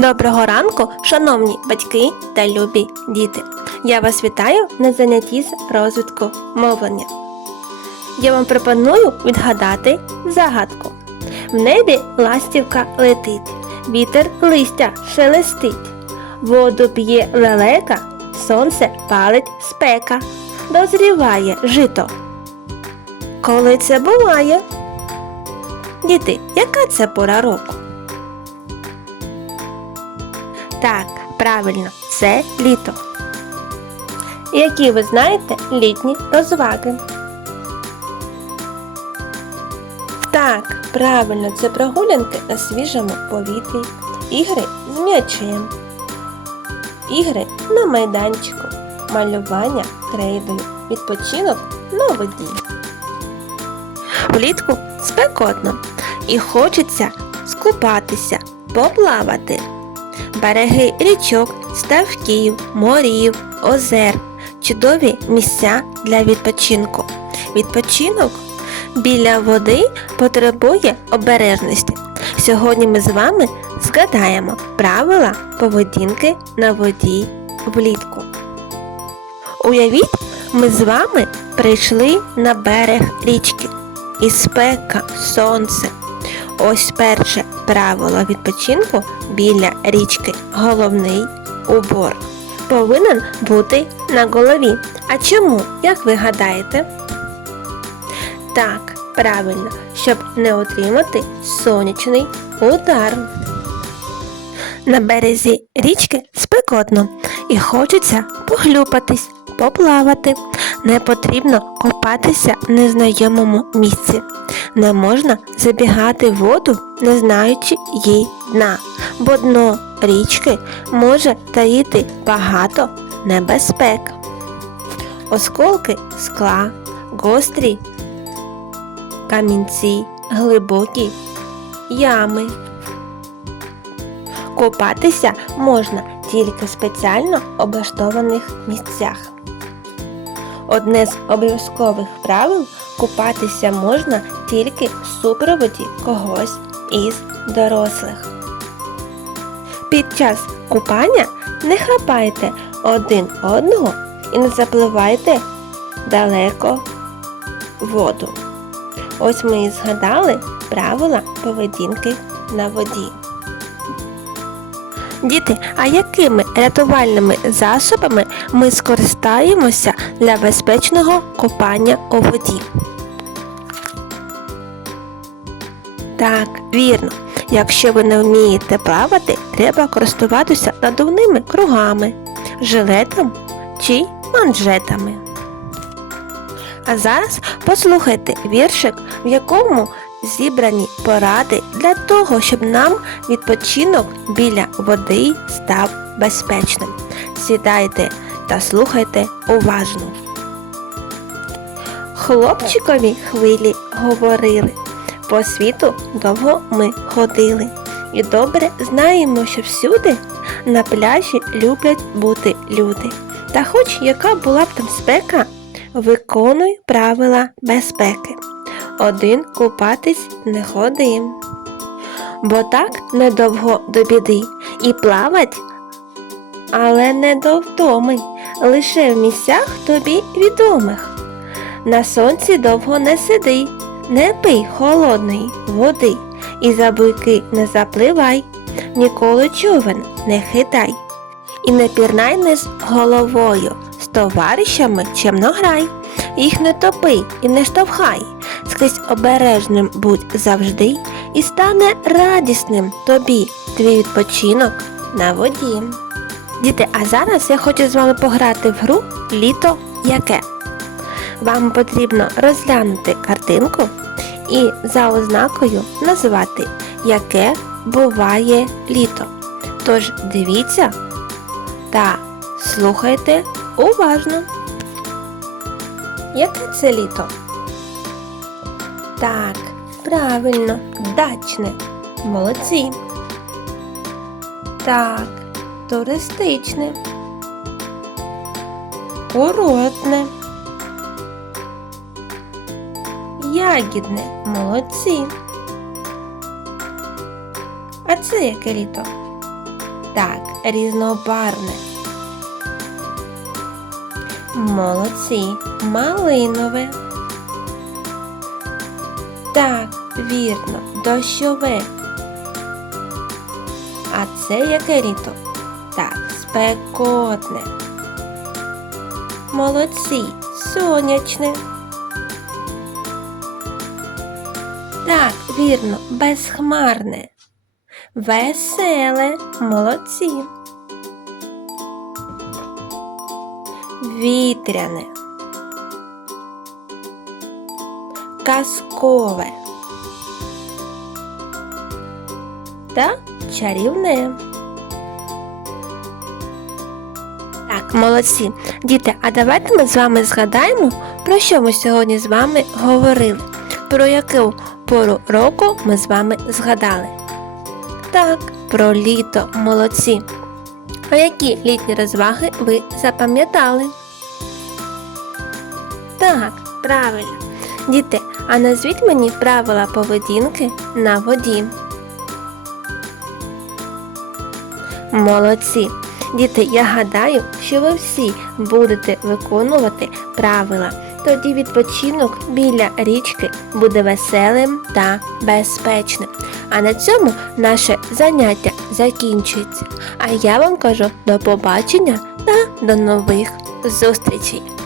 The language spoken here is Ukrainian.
Доброго ранку, шановні батьки та любі діти. Я вас вітаю на занятті з розвитку мовлення. Я вам пропоную відгадати загадку. В небі ластівка летить, вітер листя шелестить, воду п'є лелека, сонце палить спека, дозріває жито. Коли це буває? Діти, яка це пора року? Так, правильно, це літо. Які ви знаєте літні розваги? Так, правильно, це прогулянки на свіжому повітрі, ігри з м'ячем, ігри на майданчику, малювання крейдою, відпочинок на воді. Влітку спекотно і хочеться скупатися, поплавати. Береги річок, ставків, морів, озер, чудові місця для відпочинку. Відпочинок біля води потребує обережності. Сьогодні ми з вами згадаємо правила поведінки на воді влітку. Уявіть, ми з вами прийшли на берег річки. І спека, сонце. Ось перше правило відпочинку біля річки. Головний убор. Повинен бути на голові. А чому, як ви гадаєте? Так, правильно, щоб не отримати сонячний удар. На березі річки спекотно і хочеться поглюпатись, поплавати. Не потрібно копатися в незнайомому місці. Не можна забігати в воду, не знаючи їй дна, бо дно річки може таїти багато небезпек. Осколки скла, гострі камінці, глибокі ями. Купатися можна тільки в спеціально облаштованих місцях. Одне з обов'язкових правил купатися можна тільки в супроводі когось із дорослих. Під час купання не хапайте один одного і не запливайте далеко воду. Ось ми і згадали правила поведінки на воді. Діти, а якими рятувальними засобами ми скористаємося для безпечного купання у воді? Так, вірно. Якщо ви не вмієте плавати, треба користуватися надувними кругами, жилетом чи манжетами. А зараз послухайте віршик, в якому зібрані поради для того, щоб нам відпочинок біля води став безпечним. Сідайте та слухайте уважно. Хлопчикові хвилі говорили, по світу довго ми ходили. І добре знаємо, що всюди на пляжі люблять бути люди. Та хоч яка була б там спека, виконуй правила безпеки. Один купатись не ходим. Бо так недовго до біди і плавать, але не до втоми, лише в місцях тобі відомих. На сонці довго не сиди, не пий холодної води, і за буйки не запливай, ніколи човен не хитай. І не пірнай не з головою, з товаришами чемно грай, їх не топи і не штовхай, скрізь обережним будь завжди, і стане радісним тобі твій відпочинок на воді. Діти, а зараз я хочу з вами пограти в гру Літо яке. Вам потрібно розглянути картинку і за ознакою назвати, яке буває літо. Тож дивіться та слухайте уважно. Яке це літо? Так, правильно, дачне. Молодці. Так, туристичне. Курортне. Ягідне. Молодці. А це яке літо? Так, різнобарвне. Молодці, малинове. Так, вірно, дощове. А це яке літо? Так, спекотне. Молодці, сонячне. Так, вірно, безхмарне. Веселе, молодці. Вітряне. Казкове. Та чарівне. Так, молодці. Діти, а давайте ми з вами згадаємо, про що ми сьогодні з вами говорили. Про яку пору року ми з вами згадали. Так, про літо, молодці. А які літні розваги ви запам'ятали? Так, правильно. Діти, а назвіть мені правила поведінки на воді. Молодці. Діти, я гадаю, що ви всі будете виконувати правила. Тоді відпочинок біля річки буде веселим та безпечним. А на цьому наше заняття закінчується. А я вам кажу до побачення та до нових зустрічей!